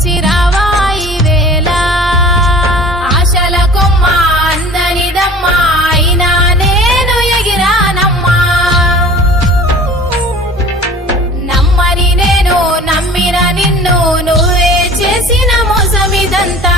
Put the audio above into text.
కరుణించి రావా ఈ వేళ. ఆశల కొమ్మ అందనిదమ్మా అయినా నేను ఎగిరానమ్మా. నమ్మని నేను నమ్మిన నిన్ను నువ్వే చేసిన మోసమిదంతా.